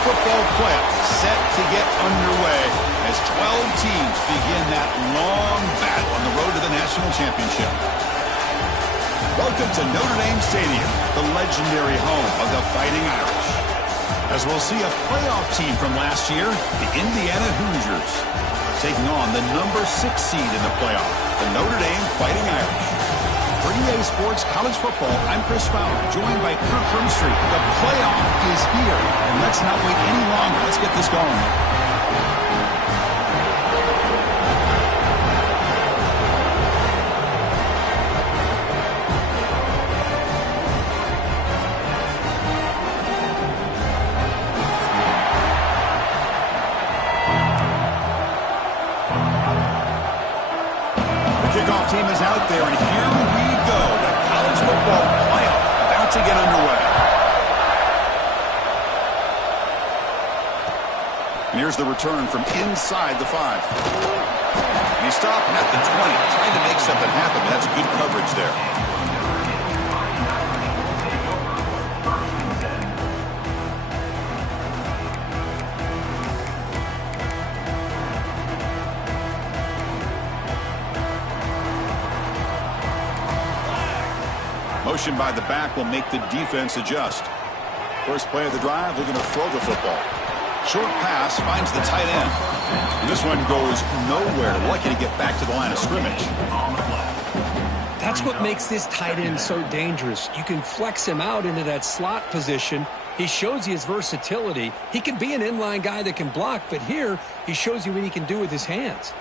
Football playoffs set to get underway as 12 teams begin that long battle on the road to the national championship. Welcome to Notre Dame Stadium, the legendary home of the Fighting Irish. As we'll see a playoff team from last year, the Indiana Hoosiers, taking on the number 6 seed in the playoff, the Notre Dame Fighting Irish. For EA Sports College Football, I'm Chris Fowler, joined by Kirk Hermstreet. The playoff is here, and let's not wait any longer. Let's get this going. Kickoff team is out there, and here we go. The college football playoff about to get underway. And here's the return from inside the 5. And he stopped at the 20, trying to make something happen. That's good coverage there. Motion by the back will make the defense adjust. First play of the drive, they're going to throw the football. Short pass finds the tight end. And this one goes nowhere. Lucky to get back to the line of scrimmage. That's what makes this tight end so dangerous. You can flex him out into that slot position. He shows you his versatility. He can be an inline guy that can block, but here he shows you what he can do with his hands.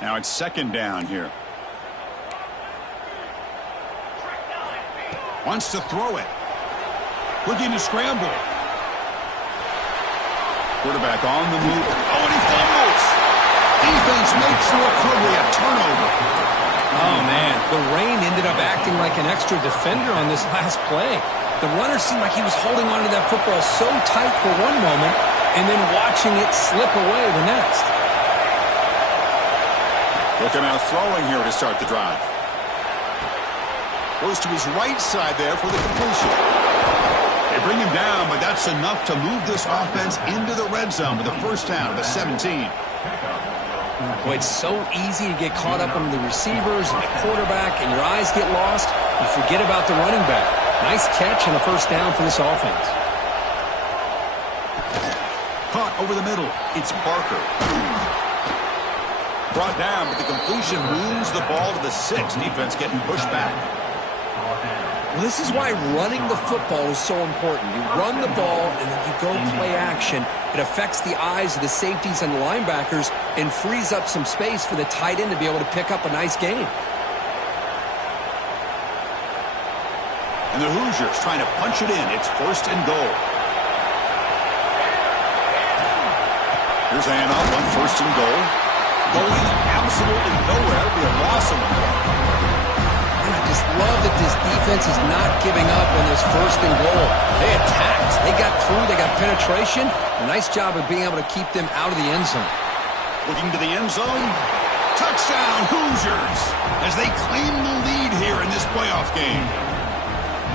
Now it's second down here. Wants to throw it. Looking to scramble. Quarterback on the move. Oh, and he fumbles. Defense makes the recovery a turnover. Oh, man. The rain ended up acting like an extra defender on this last play. The runner seemed like he was holding on to that football so tight for one moment and then watching it slip away the next. Looking out throwing here to start the drive. Goes to his right side there for the completion. They bring him down, but that's enough to move this offense into the red zone with a first down at the 17. Boy, it's so easy to get caught up on the receivers and the quarterback, and your eyes get lost. You forget about the running back. Nice catch and a first down for this offense. Caught over the middle. It's Barker. Brought down, but the completion moves the ball to the 6. Defense getting pushed back. Well, this is why running the football is so important. You run the ball, and then you go play action. It affects the eyes of the safeties and the linebackers and frees up some space for the tight end to be able to pick up a nice gain. And the Hoosiers trying to punch it in. It's first and goal. Here's a handoff on first and goal. Going absolutely nowhere. It'll be a loss of the ball. And I just love that this defense is not giving up on this first and goal. They attacked. They got through. They got penetration. A nice job of being able to keep them out of the end zone. Looking to the end zone. Touchdown, Hoosiers, as they claim the lead here in this playoff game.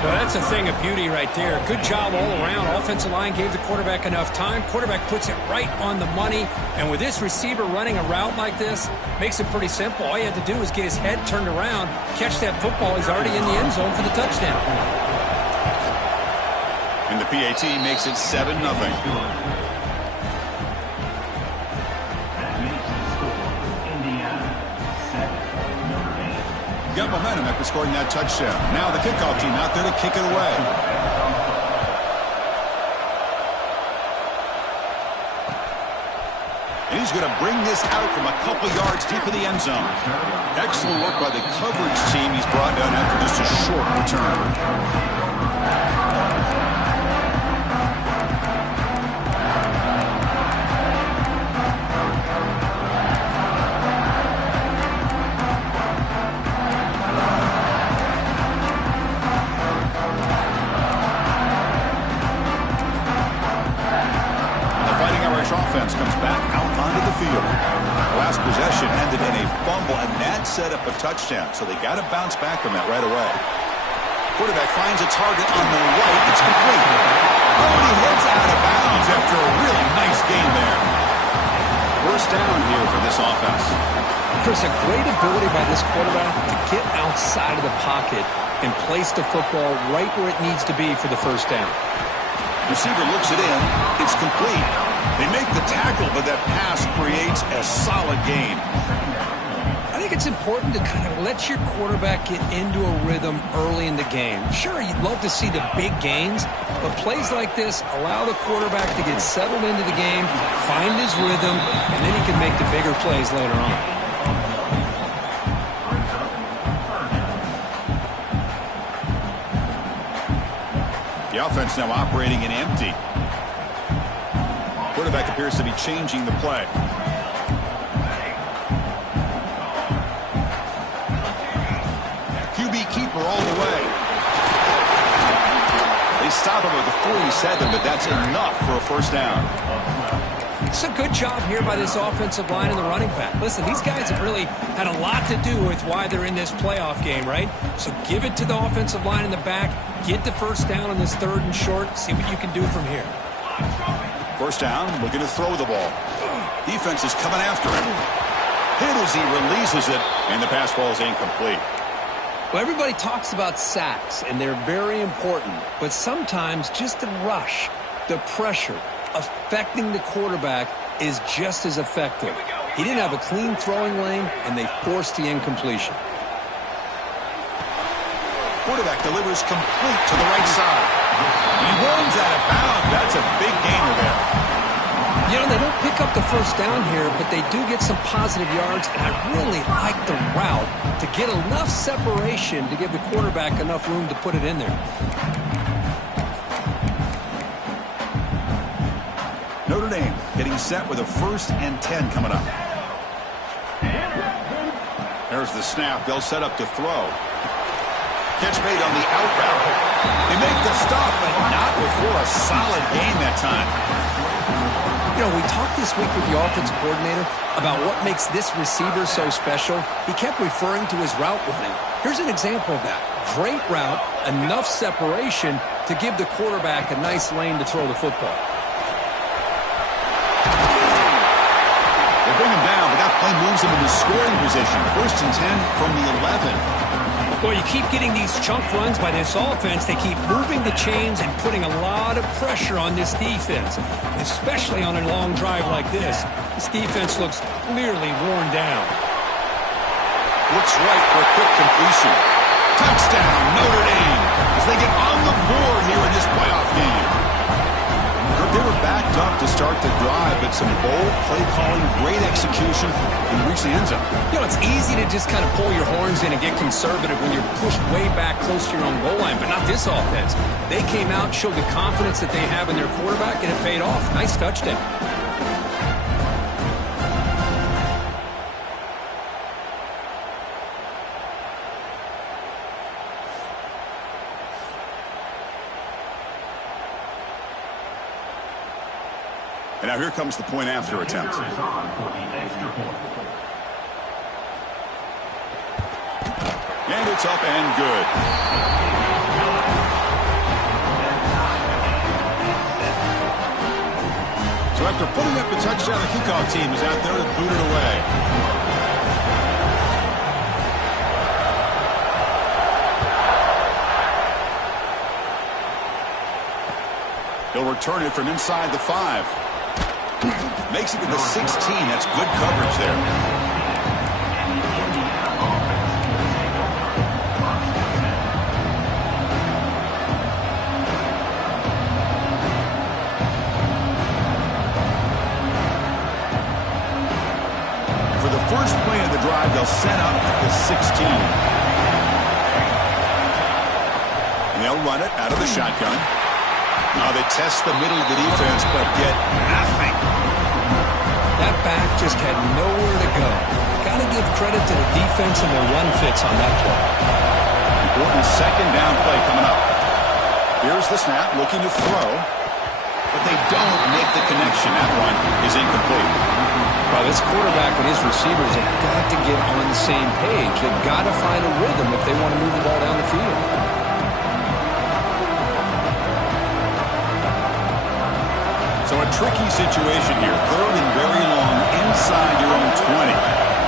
Well, that's a thing of beauty right there. Good job all around. Offensive line gave the quarterback enough time. Quarterback puts it right on the money. And with this receiver running a route like this, makes it pretty simple. All you have to do is get his head turned around, catch that football. He's already in the end zone for the touchdown. And the PAT makes it 7-0. Got momentum after scoring that touchdown. Now the kickoff team out there to kick it away. And he's going to bring this out from a couple yards deep in the end zone. Excellent work by the coverage team. He's brought down after just a short return. Offense comes back out onto the field. Last possession ended in a fumble, and that set up a touchdown. So they got to bounce back from that right away. Quarterback finds a target on the right. It's complete. Oh, and he heads out of bounds after a really nice game there. First down here for this offense. Chris, a great ability by this quarterback to get outside of the pocket and place the football right where it needs to be for the first down. Receiver looks it in. It's complete. They make the tackle, but that pass creates a solid gain. I think it's important to kind of let your quarterback get into a rhythm early in the game. Sure, you'd love to see the big gains, but plays like this allow the quarterback to get settled into the game, find his rhythm, and then he can make the bigger plays later on. The offense now operating in empty. Quarterback appears to be changing the play. QB keeper all the way. They stop him at the 47, but that's enough for a first down. It's a good job here by this offensive line and the running back. Listen, these guys have really had a lot to do with why they're in this playoff game, right? So give it to the offensive line in the back. Get the first down on this 3rd and short. See what you can do from here. First down, looking to throw the ball. Defense is coming after him. Hit as he releases it, and the pass ball is incomplete. Well, everybody talks about sacks, and they're very important. But sometimes just the rush, the pressure, affecting the quarterback is just as effective. He didn't have a clean throwing lane, and they forced the incompletion. Quarterback delivers complete to the right side. He runs out of bounds. That's a big gainer there. You know, they don't pick up the first down here, but they do get some positive yards, and I really like the route to get enough separation to give the quarterback enough room to put it in there. Notre Dame getting set with a 1st and 10 coming up. There's the snap. They'll set up to throw. Catch made on the out route. They make the stop, but not before a solid gain that time. You know, we talked this week with the offensive coordinator about what makes this receiver so special. He kept referring to his route running. Here's an example of that. Great route, enough separation to give the quarterback a nice lane to throw the football. They bring him down, but that play moves him into scoring position. 1st and 10 from the 11. Well, you keep getting these chunk runs by this offense. They keep moving the chains and putting a lot of pressure on this defense, especially on a long drive like this. This defense looks clearly worn down. Looks right for a quick completion. Touchdown, Notre Dame, as they get on the board here in this playoff game. They were backed up to start the drive, but some bold play calling, great execution, and reach the end zone. You know, it's easy to just kind of pull your horns in and get conservative when you're pushed way back close to your own goal line, but not this offense. They came out, showed the confidence that they have in their quarterback, and it paid off. Nice touchdown. And now here comes the point after attempt. And it's up and good. So after putting up the touchdown, the kickoff team is out there to boot it away. He'll return it from inside the 5. Makes it to the 16. That's good coverage there. first play of the drive, they'll set up at the 16. And they'll run it out of the shotgun. Now they test the middle of the defense, but get nothing. That back just had nowhere to go. Got to give credit to the defense and their run fits on that play. Important second down play coming up. Here's the snap, looking to throw, but they don't make the connection. That one is incomplete. Well, this quarterback and his receivers have got to get on the same page. They've got to find a rhythm if they want to move the ball down the field. So a tricky situation here. Third and very long inside your own 20.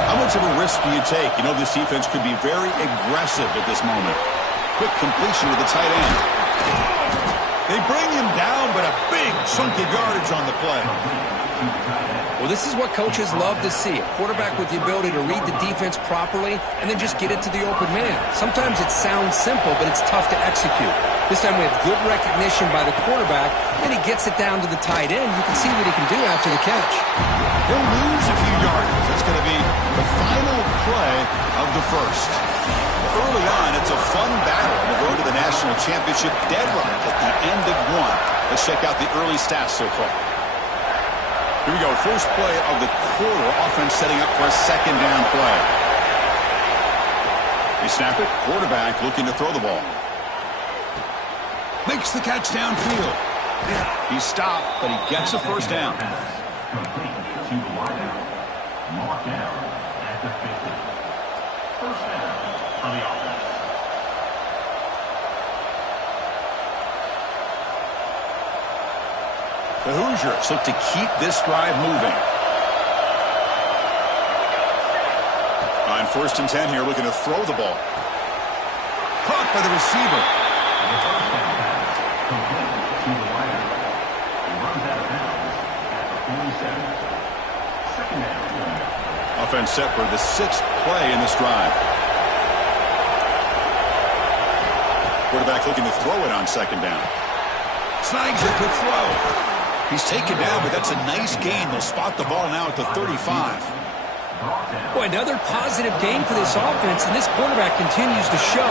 How much of a risk do you take? You know this defense could be very aggressive at this moment. Quick completion to the tight end. They bring him down, but a big chunk of yardage on the play. Well, this is what coaches love to see. A quarterback with the ability to read the defense properly and then just get it to the open man. Sometimes it sounds simple, but it's tough to execute. This time we have good recognition by the quarterback, and he gets it down to the tight end. You can see what he can do after the catch. He'll lose a few yards. That's going to be the final play of the first. Early on, it's a fun battle on the road to the national championship. Deadlock at the end of one. Let's check out the early stats so far. Here we go. First play of the quarter. Offense setting up for a second down play. They snap it. Quarterback looking to throw the ball. Makes the catch downfield. He's stopped, but he gets a first down. The Hoosiers look to keep this drive moving. On 1st and 10 here, looking to throw the ball. Caught by the receiver. Offense set for the 6th play in this drive. Quarterback looking to throw it on 2nd down. Snags a good throw. He's taken down, but that's a nice gain. They'll spot the ball now at the 35. Boy, another positive game for this offense, and this quarterback continues to show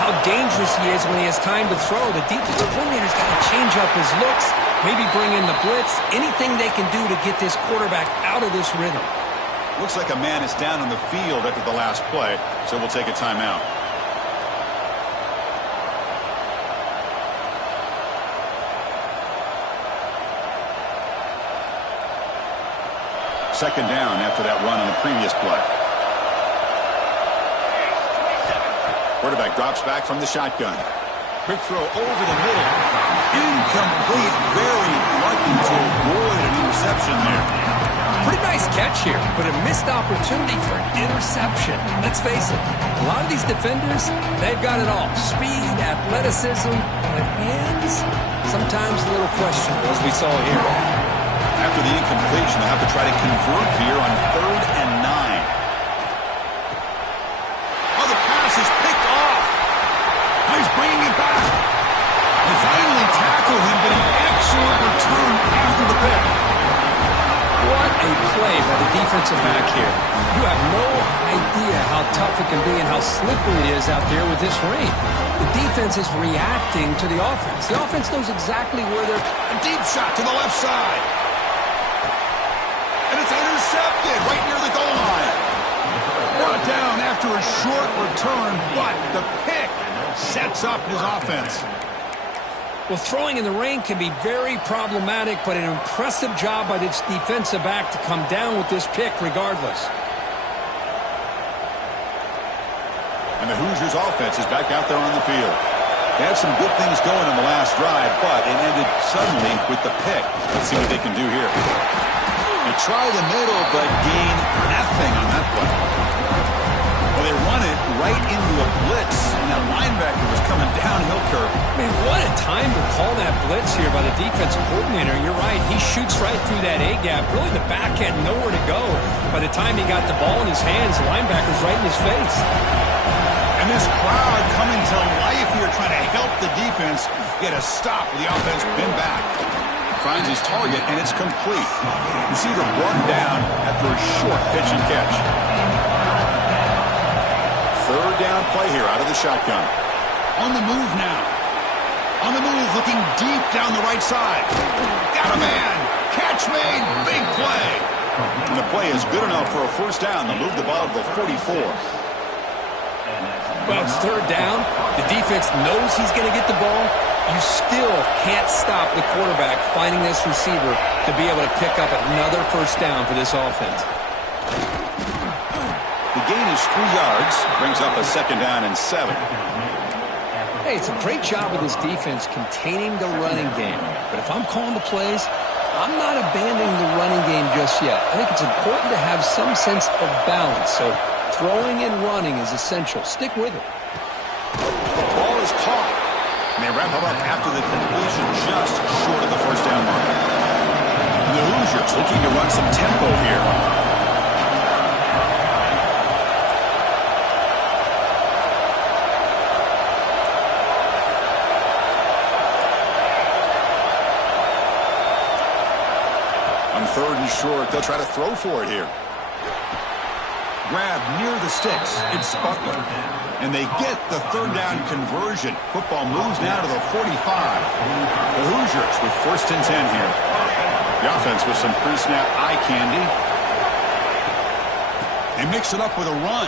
how dangerous he is when he has time to throw. The defensive coordinator's got to change up his looks, maybe bring in the blitz, anything they can do to get this quarterback out of this rhythm. Looks like a man is down on the field after the last play, so we'll take a timeout. Second down after that run on the previous play. Quarterback drops back from the shotgun. Quick throw over the middle. Incomplete. Very lucky to avoid an interception there. Pretty nice catch here, but a missed opportunity for an interception. Let's face it, a lot of these defenders, they've got it all. Speed, athleticism, but hands, sometimes a little questionable, as we saw here. After the incompletion, they'll have to try to convert here on 3rd and 9. Oh, the pass is picked off. Oh, he's bringing it back. They finally tackle him, but an excellent return after the pick. What a play by the defensive back here. You have no idea how tough it can be and how slippery it is out there with this rain. The defense is reacting to the offense. The offense knows exactly where they're... A deep shot to the left side. And it's intercepted right near the goal line. Brought down after a short return, but the pick sets up his offense. Well, throwing in the rain can be very problematic, but an impressive job by this defensive back to come down with this pick regardless. And the Hoosiers offense is back out there on the field. They had some good things going in the last drive, but it ended suddenly with the pick. Let's see what they can do here. They try the middle, but gain nothing on that play. Well, they run it right into a blitz, and that linebacker was coming downhill curve. Man, what a time to call that blitz here by the defensive coordinator. You're right, he shoots right through that A-gap. Really, the back had nowhere to go. By the time he got the ball in his hands, the linebacker's right in his face. And this crowd coming to life here, trying to help the defense get a stop with the offense pinned back. Finds his target, and it's complete. Receiver brought down after a short pitch and catch. Third down play here out of the shotgun. On the move now. On the move, looking deep down the right side. Got a man. Catch made. Big play. And the play is good enough for a first down. They'll move the ball to the 44. Well, it's third down. The defense knows he's going to get the ball. You still can't stop the quarterback finding this receiver to be able to pick up another first down for this offense. The gain is 3 yards. Brings up a second down and 7. Hey, it's a great job of this defense containing the running game. But if I'm calling the plays, I'm not abandoning the running game just yet. I think it's important to have some sense of balance. So throwing and running is essential. Stick with it. The ball is caught. And they wrap him up after the completion just short of the first down mark. And the Hoosiers looking to run some tempo here. Third and short, they'll try to throw for it here. Grab near the sticks. It's Butler. And they get the third down conversion. Football moves now to the 45. The Hoosiers with first and 10 here. The offense with some pre-snap eye candy. They mix it up with a run.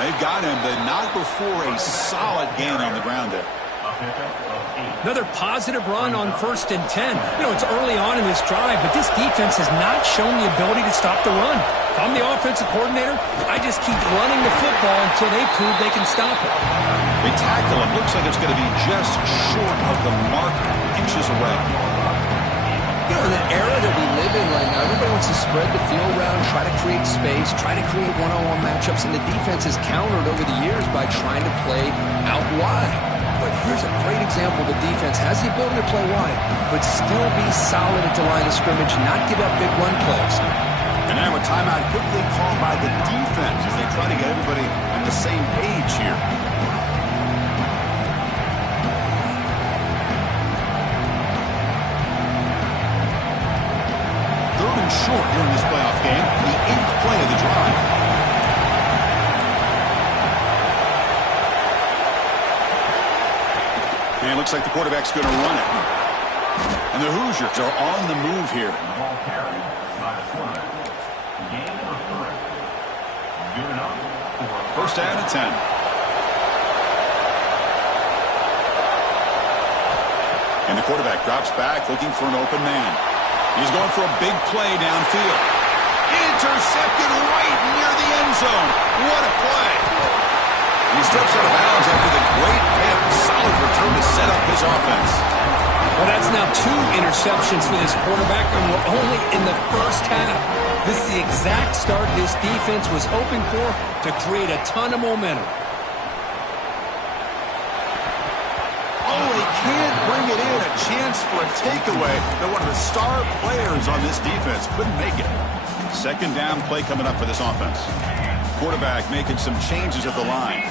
They've got him, but not before a solid gain on the ground there. Another positive run on first and 10. You know, it's early on in this drive, but this defense has not shown the ability to stop the run. If I'm the offensive coordinator, I just keep running the football until they prove they can stop it. They tackle him. Looks like it's going to be just short of the mark, inches away. You know, in the era that we live in right now, everybody wants to spread the field around, try to create space, try to create one-on-one matchups, and the defense has countered over the years by trying to play out wide. But here's a great example. The defense has the ability to play wide, but still be solid at the line of scrimmage, not give up big run plays. And now a timeout quickly called by the defense as they try to get everybody on the same page here. Third and short here in this playoff game, the 8th play of the drive. And it looks like the quarterback's going to run it. And the Hoosiers are on the move here. First down and 10. And the quarterback drops back looking for an open man. He's going for a big play downfield. Intercepted right near the end zone. What a play. And he steps out of bounds after the great pass. Solid return to set up his offense. Well, that's now 2 interceptions for this quarterback, and we're only in the first half. This is the exact start this defense was hoping for to create a ton of momentum. Oh, he can't bring it in. A chance for a takeaway, but one of the star players on this defense couldn't make it. Second down play coming up for this offense. Quarterback making some changes at the line.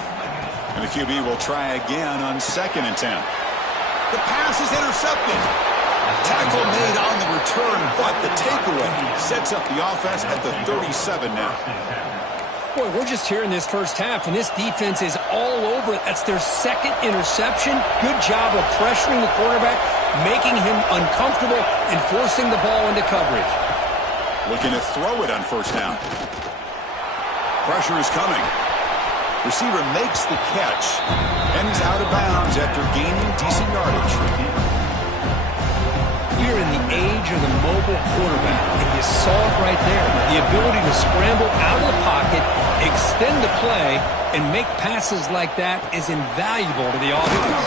And the QB will try again on second and 10. The pass is intercepted. Tackle made on the return, but the takeaway sets up the offense at the 37 now. Boy, we're just here in this first half, and this defense is all over it. That's their second interception. Good job of pressuring the quarterback, making him uncomfortable, and forcing the ball into coverage. Looking to throw it on first down. Pressure is coming. Receiver makes the catch, and he's out of bounds after gaining decent yardage. We're in the age of the mobile quarterback, and you saw it right there. The ability to scramble out of the pocket, extend the play, and make passes like that is invaluable to the offense.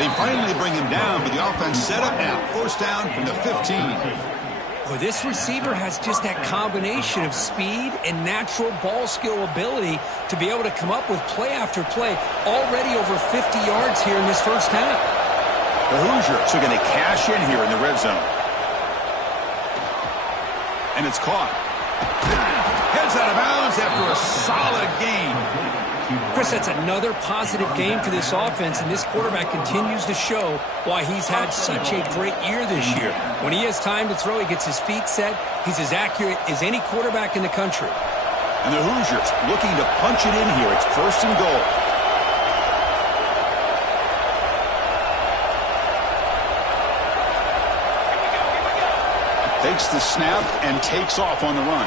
They finally bring him down, but the offense set up now. First down from the 15. Well, this receiver has just that combination of speed and natural ball skill ability to be able to come up with play after play. Already over 50 yards here in this first half. The Hoosiers are going to cash in here in the red zone. And it's caught. Heads out of bounds after a solid game. Chris, that's another positive game for this offense, and this quarterback continues to show why he's had such a great year this year. When he has time to throw, he gets his feet set. He's as accurate as any quarterback in the country. And the Hoosiers looking to punch it in here. It's 1st and goal. Takes the snap and takes off on the run.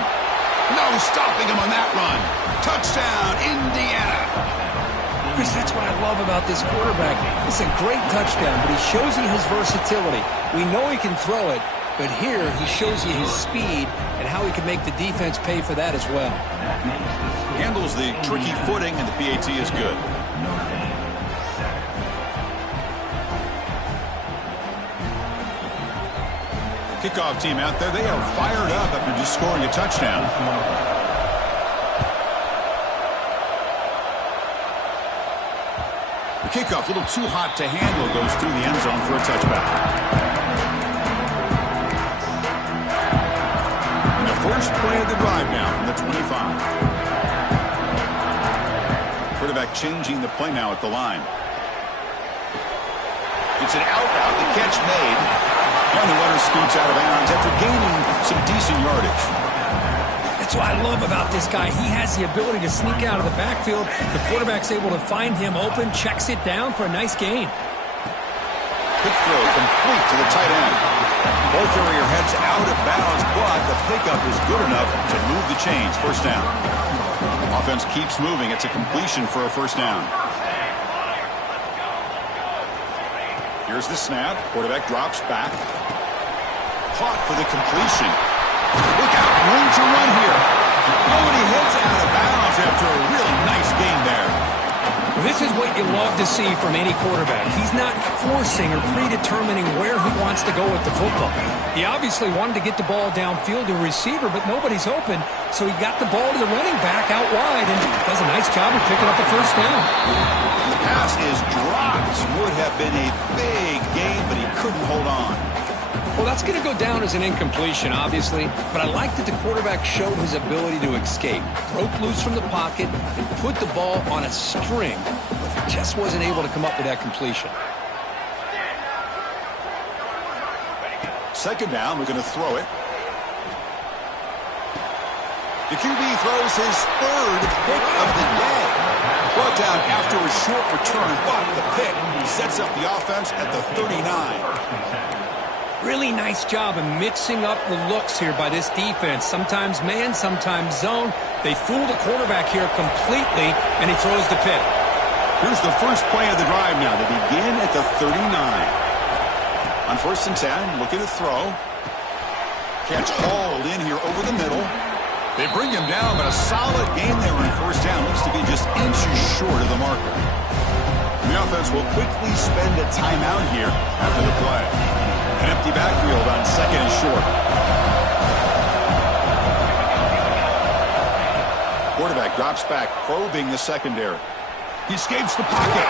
No stopping him on that run. Touchdown, Indiana. Chris, that's what I love about this quarterback. It's a great touchdown, but he shows you his versatility. We know he can throw it, but here he shows you his speed and how he can make the defense pay for that as well. Handles the tricky footing, and the PAT is good. Kickoff team out there, they are fired up after just scoring a touchdown. The kickoff, a little too hot to handle, goes through the end zone for a touchback. And the first play of the drive now from the 25. Quarterback changing the play now at the line. It's an out route, the catch made. And the runner scoots out of bounds after gaining some decent yardage. That's what I love about this guy. He has the ability to sneak out of the backfield. The quarterback's able to find him open, checks it down for a nice gain. Quick throw complete to the tight end. Ball carrier heads out of bounds, but the pickup is good enough to move the chains. 1st down. Offense keeps moving. It's a completion for a 1st down. Here's the snap. Quarterback drops back. Caught for the completion. Look out. Room to run here. Oh, and he heads out of bounds after a really nice gain there. This is what you love to see from any quarterback. He's not forcing or predetermining where he wants to go with the football. He obviously wanted to get the ball downfield to a receiver, but nobody's open, so he got the ball to the running back out wide and does a nice job of picking up the 1st down. The pass is dropped. Would have been a big gain, but he couldn't hold on. Well, that's going to go down as an incompletion, obviously, but I like that the quarterback showed his ability to escape, broke loose from the pocket, and put the ball on a string, but he just wasn't able to come up with that completion. 2nd down, we're going to throw it. The QB throws his 3rd pick of the day. Brought down after a short return, but the pick sets up the offense at the 39. Really nice job of mixing up the looks here by this defense. Sometimes man, sometimes zone. They fool the quarterback here completely, and he throws the pick. Here's the first play of the drive now. They begin at the 39. On 1st and 10, looking to throw. Catch hauled in here over the middle. They bring him down, but a solid game there on 1st down. Looks to be just inches short of the marker. The offense will quickly spend a timeout here after the play. An empty backfield on 2nd and short. Quarterback drops back, probing the secondary. He escapes the pocket.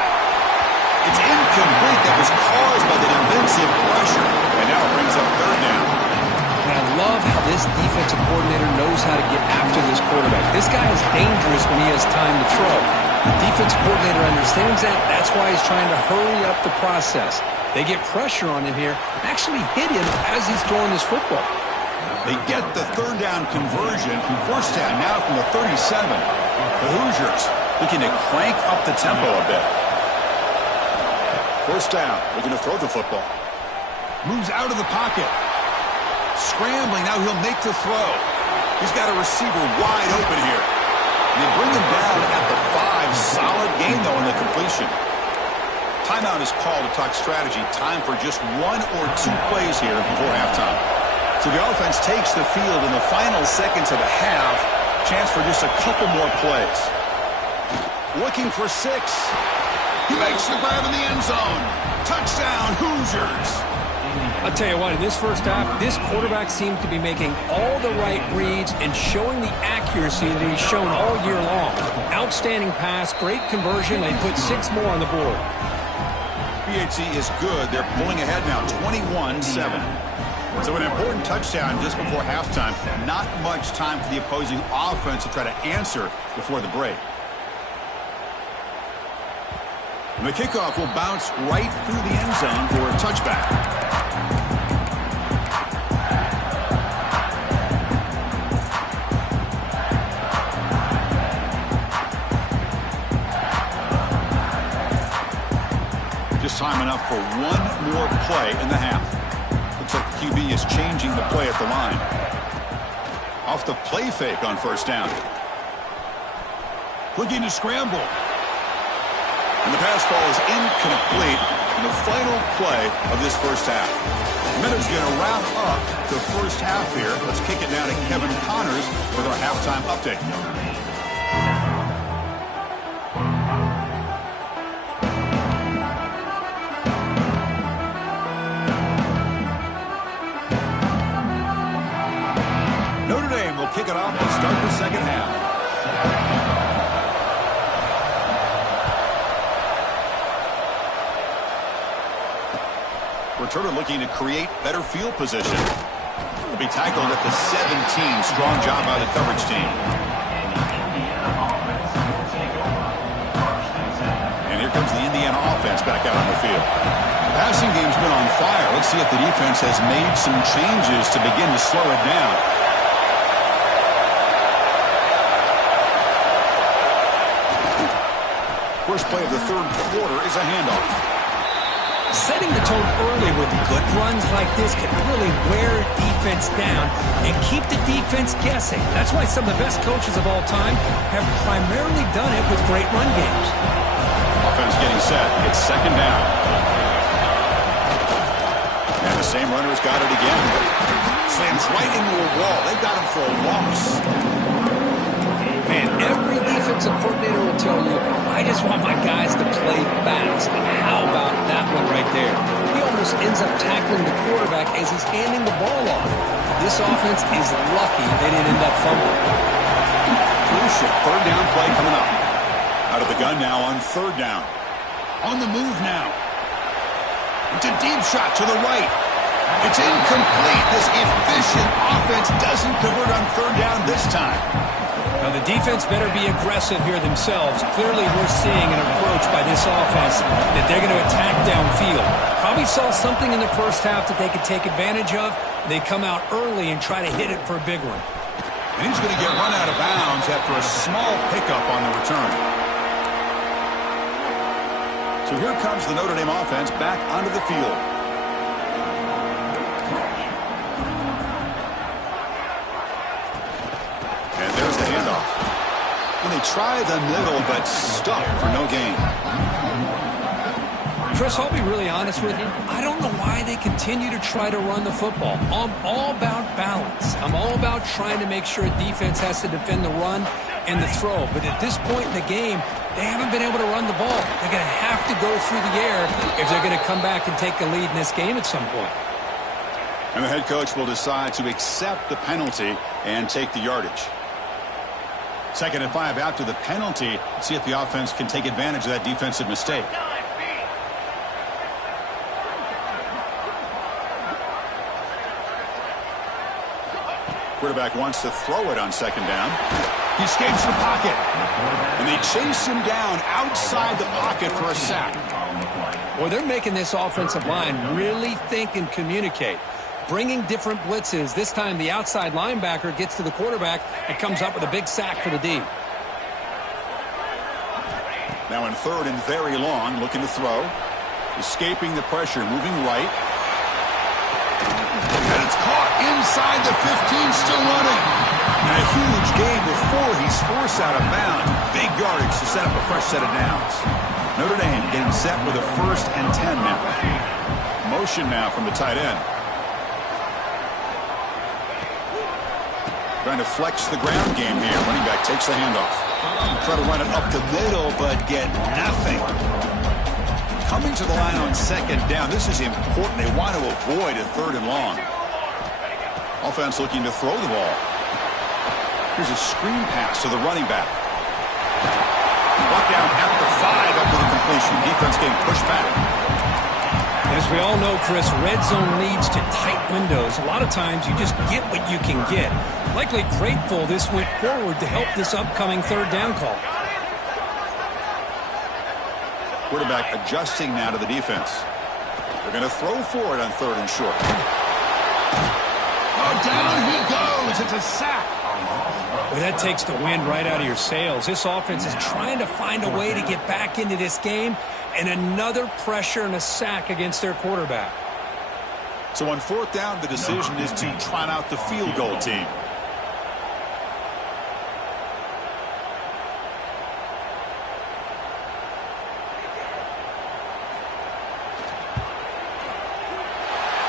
It's incomplete. That was caused by the defensive pressure. And now it brings up 3rd down. And I love how this defensive coordinator knows how to get after this quarterback. This guy is dangerous when he has time to throw. The defensive coordinator understands that. That's why he's trying to hurry up the process. They get pressure on him here, actually hit him as he's throwing this football. They get the 3rd down conversion. 1st down now from the 37. The Hoosiers looking to crank up the tempo a bit. 1st down. They're going to throw the football. Moves out of the pocket. Scrambling. Now he'll make the throw. He's got a receiver wide open here. And they bring him down at the 5. Solid gain, though, on the completion. Timeout is called to talk strategy. Time for just 1 or 2 plays here before halftime. So the offense takes the field in the final seconds of the half. Chance for just a couple more plays. Looking for 6. He makes the grab in the end zone. Touchdown, Hoosiers. I'll tell you what, in this 1st half, this quarterback seems to be making all the right reads and showing the accuracy that he's shown all year long. Outstanding pass, great conversion. They put 6 more on the board. PAT is good. They're pulling ahead now, 21-7. So an important touchdown just before halftime. Not much time for the opposing offense to try to answer before the break. And the kickoff will bounce right through the end zone for a touchback. time enough for one more play in the half. Looks like the QB is changing the play at the line. Off the play fake on first down. Looking to scramble. And the pass falls incomplete in the final play of this first half. Minutes going to wrap up the first half here. Let's kick it down to Kevin Connors with our halftime update. Notre Dame will kick it off and start the second half. Returner looking to create better field position. Will be tackled at the 17. Strong job by the coverage team. And here comes the Indiana offense back out on the field. The passing game's been on fire. Let's see if the defense has made some changes to begin to slow it down. First play of the third quarter is a handoff. Setting the tone early with good runs like this can really wear defense down and keep the defense guessing. That's why some of the best coaches of all time have primarily done it with great run games. Offense getting set. It's second down. And the same runner's got it again. Slams right into a wall. They got him for a loss. Man, every defensive coordinator will tell you, I just want my guys to play fast. And how about that one right there? He almost ends up tackling the quarterback as he's handing the ball off. This offense is lucky they didn't end up fumbling. Crucial third down play coming up. Out of the gun now on third down. On the move now. It's a deep shot to the right. It's incomplete. This efficient offense doesn't convert on third down this time. Now, the defense better be aggressive here themselves. Clearly, we're seeing an approach by this offense that they're going to attack downfield. Probably saw something in the first half that they could take advantage of. They come out early and try to hit it for a big one. And he's going to get run out of bounds after a small pickup on the return. So here comes the Notre Dame offense back onto the field. And there's the handoff. And they try the middle, but stuck for no gain. Chris, I'll be really honest with you. I don't know why they continue to try to run the football. I'm all about balance. I'm all about trying to make sure a defense has to defend the run and the throw. But at this point in the game, they haven't been able to run the ball. They're going to have to go through the air if they're going to come back and take the lead in this game at some point. And the head coach will decide to accept the penalty and take the yardage. 2nd and 5 after the penalty. See if the offense can take advantage of that defensive mistake. Quarterback wants to throw it on 2nd down. He escapes the pocket. And they chase him down outside the pocket for a sack. Well, they're making this offensive line really think and communicate. Bringing different blitzes. This time the outside linebacker gets to the quarterback and comes up with a big sack for the D. Now in 3rd and very long, looking to throw. Escaping the pressure, moving right. And it's caught inside the 15, still running. And a huge gain before he's forced out of bounds. Big yardage to set up a fresh set of downs. Notre Dame getting set with a 1st and 10 now. Motion now from the tight end. Trying to flex the ground game here. Running back takes the handoff. Try to run it up the middle, but get nothing. Coming to the line on 2nd down. This is important. They want to avoid a 3rd and long. Offense looking to throw the ball. Here's a screen pass to the running back. Brought down at the 5 after the completion. Defense getting pushed back. As we all know, Chris, red zone leads to tight windows. A lot of times you just get what you can get. Likely grateful this went forward to help this upcoming 3rd down call. Quarterback adjusting now to the defense. They're going to throw for it on 3rd and short. Oh, down he goes. It's a sack. Well, that takes the wind right out of your sails. This offense is trying to find a way to get back into this game, and another pressure and a sack against their quarterback. So on fourth down, the decision is to trot out the field goal team.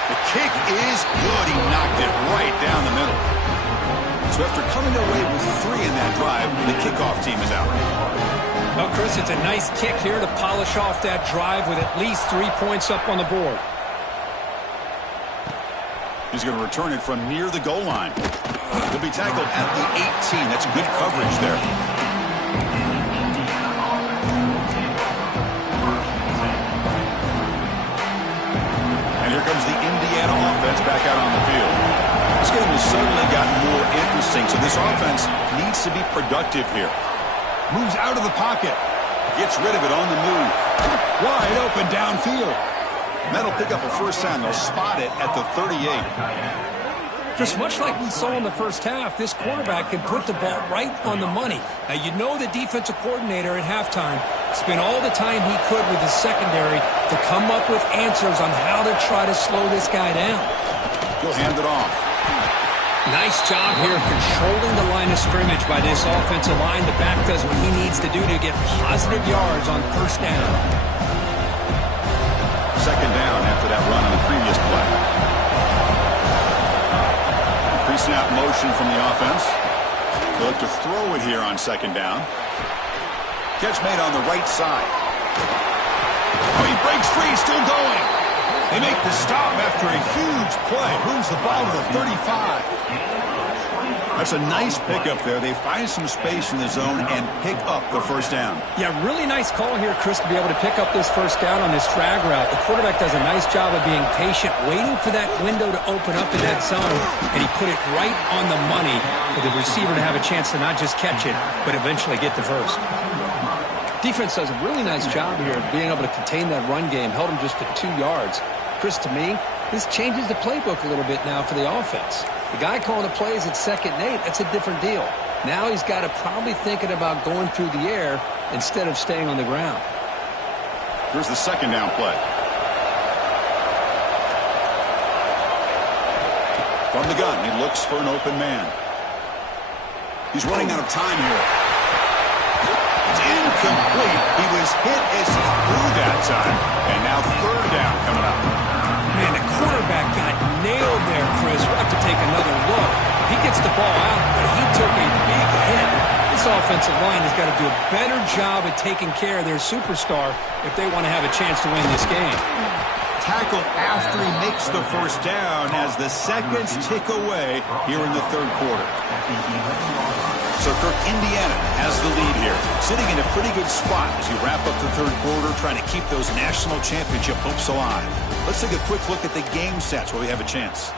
The kick is good. He knocked it right down the middle. So after coming away with 3 in that drive, the kickoff team is out. Well, Chris, it's a nice kick here to polish off that drive with at least 3 points up on the board. He's going to return it from near the goal line. He'll be tackled at the 18. That's good coverage there. And here comes the Indiana offense back out on the field. This game has suddenly gotten more interesting, so this offense needs to be productive here. Moves out of the pocket. Gets rid of it on the move. Wide open downfield. That'll pick up a first down. They'll spot it at the 38. Just much like we saw in the first half, this quarterback can put the ball right on the money. Now, you know the defensive coordinator at halftime spent all the time he could with his secondary to come up with answers on how to try to slow this guy down. He'll hand it off. Nice job here of controlling the line of scrimmage by this offensive line. The back does what he needs to do to get positive yards on first down. Second down after that run on the previous play. Pre-snap motion from the offense. They'll look to throw it here on second down. Catch made on the right side. Oh, he breaks free, still going. They make the stop after a huge play. Moves the ball to the 35. That's a nice pickup there. They find some space in the zone and pick up the first down. Yeah, really nice call here, Chris, to be able to pick up this first down on this drag route. The quarterback does a nice job of being patient, waiting for that window to open up in that zone, and he put it right on the money for the receiver to have a chance to not just catch it, but eventually get the first. Defense does a really nice job here of being able to contain that run game, held him just to 2 yards. Chris, to me, this changes the playbook a little bit now for the offense. The guy calling the plays at 2nd and 8, that's a different deal. Now he's got to probably thinking about going through the air instead of staying on the ground. Here's the second down play. From the gun, he looks for an open man. He's running out of time here. It's incomplete. He was hit as he threw that time. And now third down coming up. Man, the quarterback got nailed there, Chris. We'll have to take another look. He gets the ball out, but he took a big hit. This offensive line has got to do a better job at taking care of their superstar if they want to have a chance to win this game. Tackle after he makes the first down as the seconds tick away here in the third quarter. So, Kirk, Indiana has the lead here, sitting in a pretty good spot as you wrap up the third quarter, trying to keep those national championship hopes alive. Let's take a quick look at the game sets where we have a chance.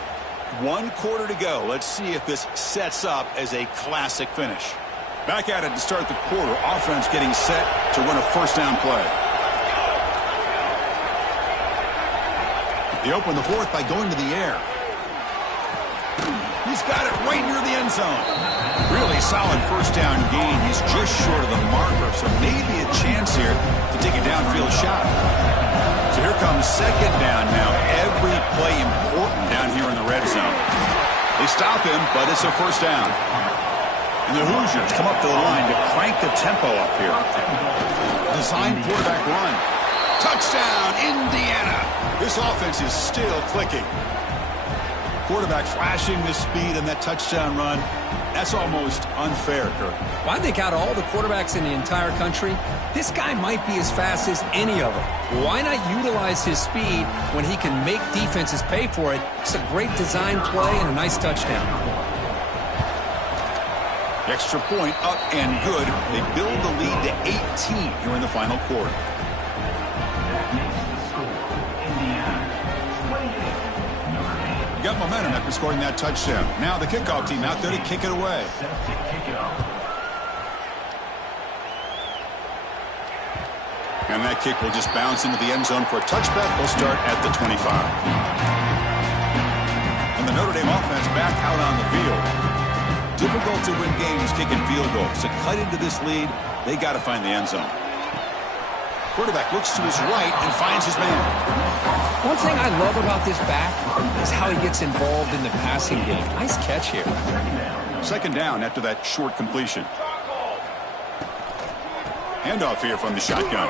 1 quarter to go. Let's see if this sets up as a classic finish. Back at it to start the quarter. Offense getting set to run a first down play. They open the fourth by going to the air. He's got it right near the end zone. Really solid first down gain. He's just short of the marker, so maybe a chance here to take a downfield shot. So here comes second down now. Every play important down here in the red zone. They stop him, but it's a first down. And the Hoosiers come up to the line to crank the tempo up here. Design quarterback run. Touchdown, Indiana. This offense is still clicking. Quarterback flashing the speed and that touchdown run. That's almost unfair, Kirk. Well, I think out of all the quarterbacks in the entire country, this guy might be as fast as any of them. Why not utilize his speed when he can make defenses pay for it? It's a great design play and a nice touchdown. Extra point up and good. They build the lead to 18 here in the final quarter. Got momentum after scoring that touchdown. Now the kickoff team out there to kick it away. And that kick will just bounce into the end zone for a touchback. They'll start at the 25. And the Notre Dame offense back out on the field. difficult to win games kicking field goals. To cut into this lead, they got to find the end zone. Quarterback looks to his right and finds his man. One thing I love about this back is how he gets involved in the passing game. Nice catch here. Second down after that short completion. Handoff here from the shotgun.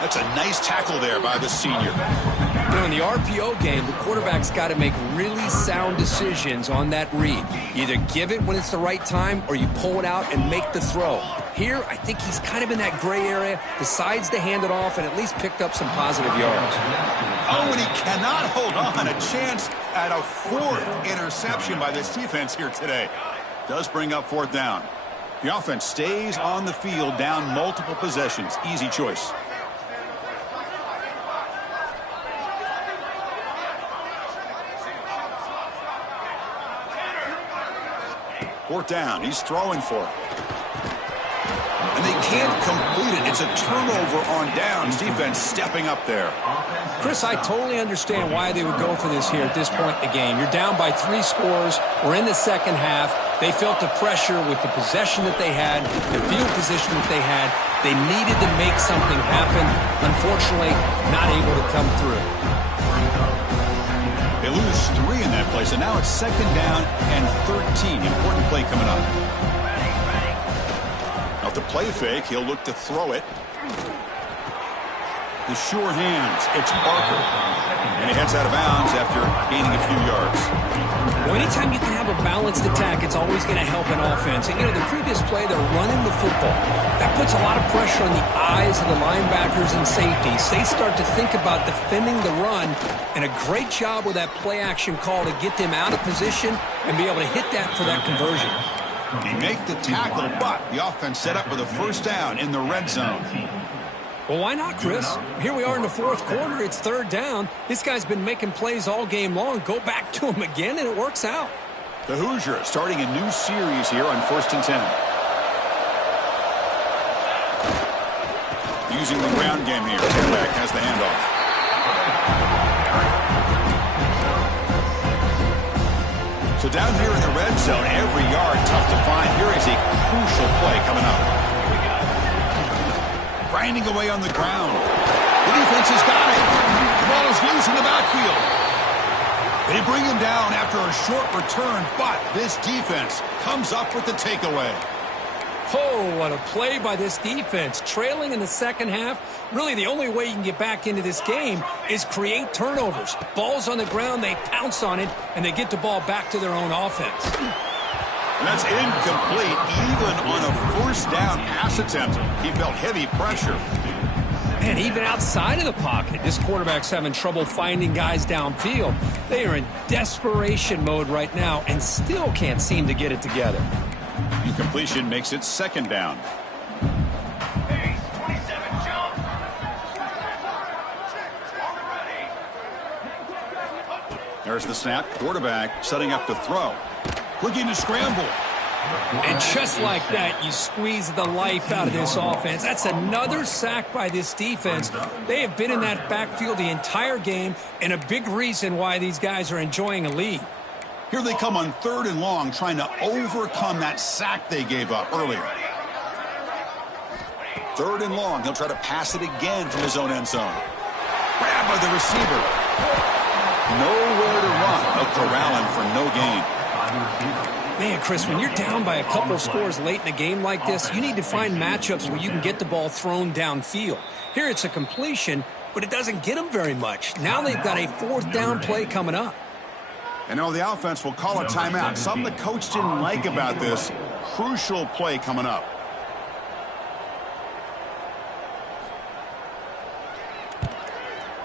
That's a nice tackle there by the senior. You know, in the RPO game, the quarterback's got to make really sound decisions on that read. You either give it when it's the right time or you pull it out and make the throw. Here, I think he's kind of in that gray area, decides to hand it off and at least picked up some positive yards. Oh, and he cannot hold on. A chance at a fourth interception by this defense here today. Does bring up fourth down. The offense stays on the field, down multiple possessions. Easy choice. Fourth down. He's throwing for it. And they can't complete it. It's a turnover on downs. Defense stepping up there. Chris, I totally understand why they would go for this here at this point in the game. You're down by 3 scores. We're in the second half. They felt the pressure with the possession that they had, the field position that they had. They needed to make something happen. Unfortunately, not able to come through. They lose 3 in that play, so now it's second down and 13. Important play coming up. Now the play fake, he'll look to throw it. The sure hands, it's Parker. And he heads out of bounds after gaining a few yards. Well, anytime you can have a balanced attack, it's always going to help an offense. And, you know, the previous play, they're running the football. That puts a lot of pressure on the eyes of the linebackers and safeties. They start to think about defending the run, and a great job with that play-action call to get them out of position and be able to hit that for that conversion. He make the tackle, but the offense set up with a first down in the red zone. Well, why not, Chris? Here we are in the fourth quarter. It's third down. This guy's been making plays all game long. Go back to him again, and it works out. The Hoosiers starting a new series here on 1st and 10. Using the ground game here. Quarterback has the handoff. So down here in the red zone, every yard tough to find. Here is a crucial play coming up. Grinding away on the ground. The defense has got it. The ball is loose in the backfield. They bring him down after a short return, but this defense comes up with the takeaway. Oh, what a play by this defense. Trailing in the second half, really the only way you can get back into this game is create turnovers. Ball's on the ground, they pounce on it, and they get the ball back to their own offense. And that's incomplete, even on a first down pass attempt. He felt heavy pressure. And even outside of the pocket, this quarterback's having trouble finding guys downfield. They are in desperation mode right now and still can't seem to get it together. Incompletion makes it second down. There's the snap. Quarterback setting up to throw. Looking to scramble. And just like that, you squeeze the life out of this offense. That's another sack by this defense. They have been in that backfield the entire game, and a big reason why these guys are enjoying a lead. Here they come on 3rd and long, trying to overcome that sack they gave up earlier. 3rd and long, he'll try to pass it again from his own end zone. Grab by the receiver. Nowhere to run. They'll corral him for no gain. Man, Chris, when you're down by a couple scores late in a game like this, you need to find matchups where you can get the ball thrown downfield. Here it's a completion, but it doesn't get them very much. Now they've got a 4th down play coming up. And now the offense will call a timeout. Something the coach didn't like about this. Crucial play coming up.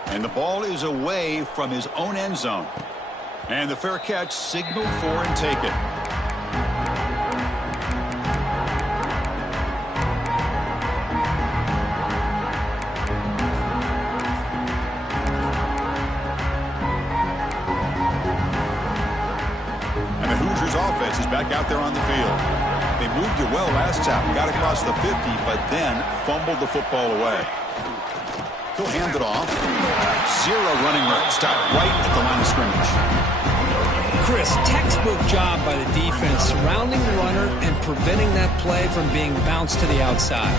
And the ball is away from his own end zone. And the fair catch signaled for and taken. And the Hoosiers offense is back out there on the field. They moved it well last time, got across the 50, but then fumbled the football away. He'll hand it off. 0 running room. Stop right at the line of scrimmage. Chris, textbook job by the defense, surrounding the runner and preventing that play from being bounced to the outside.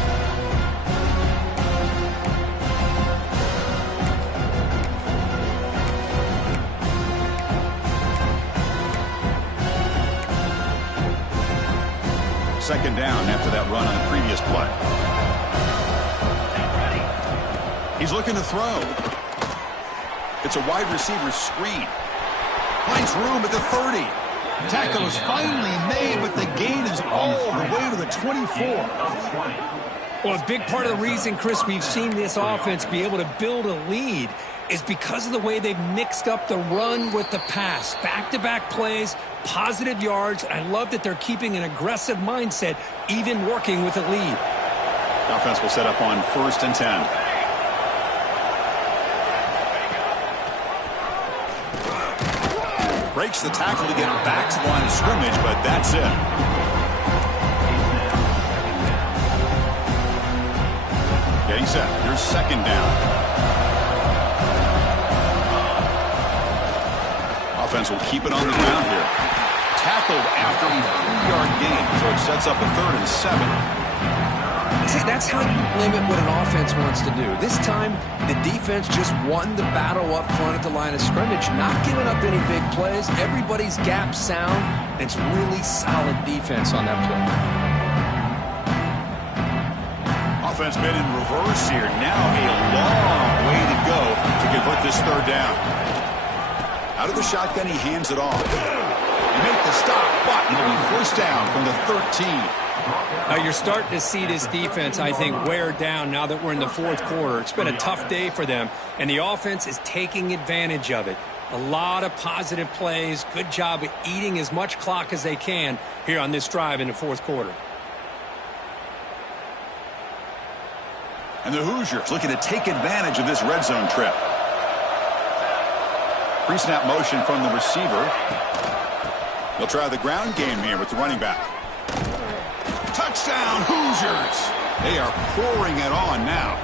Second down after that run on the previous play. He's looking to throw. It's a wide receiver screen. Finds room at the 30. Tackle is finally made, but the gain is all the way to the 24. Well, a big part of the reason, Chris, we've seen this offense be able to build a lead is because of the way they've mixed up the run with the pass. Back-to-back plays, positive yards. I love that they're keeping an aggressive mindset, even working with a lead. The offense will set up on 1st and 10. Breaks the tackle to get back to the line of scrimmage, but that's it. Getting set. Here's second down. Offense will keep it on the ground here. Tackled after a 3-yard gain, so it sets up a 3rd and 7. See, that's how you limit what an offense wants to do. This time, the defense just won the battle up front at the line of scrimmage, not giving up any big plays. Everybody's gap sound. It's really solid defense on that play. Offense been in reverse here. Now a long way to go to convert this 3rd down. Out of the shotgun, he hands it off. He make the stop, but it'll be 1st down from the 13. Now you're starting to see this defense, I think, wear down now that we're in the 4th quarter. It's been a tough day for them, and the offense is taking advantage of it. A lot of positive plays. Good job of eating as much clock as they can here on this drive in the 4th quarter. And the Hoosiers looking to take advantage of this red zone trip. Pre-snap motion from the receiver. They'll try the ground game here with the running back. Touchdown, Hoosiers! They are pouring it on now.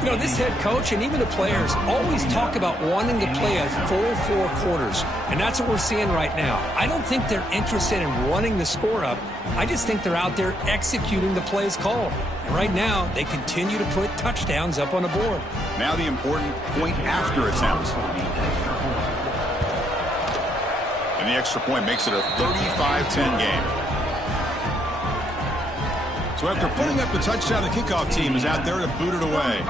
You know, this head coach and even the players always talk about wanting to play a full 4 quarters, and that's what we're seeing right now. I don't think they're interested in running the score up. I just think they're out there executing the plays called. And right now, they continue to put touchdowns up on the board. Now the important point after attempt. And the extra point makes it a 35-10 game. So after putting up the touchdown, the kickoff team is out there to boot it away.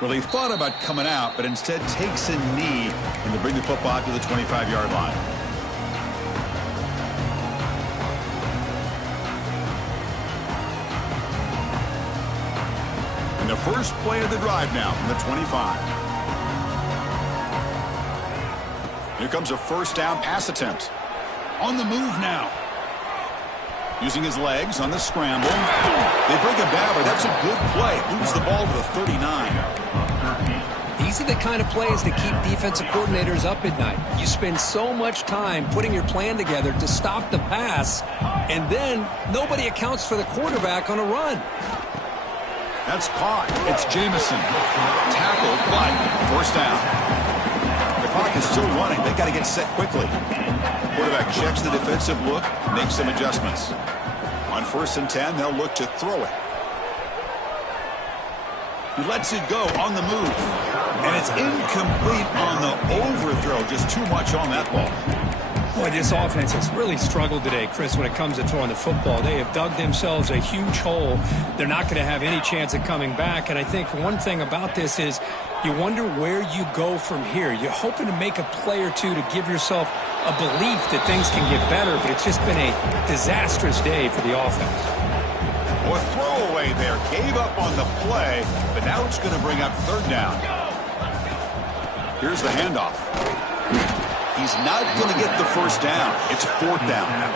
Well, he thought about coming out, but instead takes a knee and to bring the football to the 25-yard line. And the first play of the drive now from the 25. Here comes a 1st down pass attempt. On the move now. Using his legs on the scramble. They bring him down, but that's a good play. Moves the ball to the 39. These are the kind of plays that keep defensive coordinators up at night. You spend so much time putting your plan together to stop the pass, and then nobody accounts for the quarterback on a run. That's caught. It's Jamison. Tackled, but 1st down. The clock is still running. They've got to get set quickly. Quarterback checks the defensive look, makes some adjustments. On 1st and 10, they'll look to throw it. He lets it go on the move. And it's incomplete on the overthrow. Just too much on that ball. Boy, this offense has really struggled today, Chris, when it comes to throwing the football. They have dug themselves a huge hole. They're not going to have any chance of coming back. And I think one thing about this is you wonder where you go from here. You're hoping to make a play or two to give yourself a belief that things can get better, but it's just been a disastrous day for the offense. Well, a throwaway there. Gave up on the play, but now it's going to bring up 3rd down. Here's the handoff. He's not going to get the 1st down. It's 4th down now.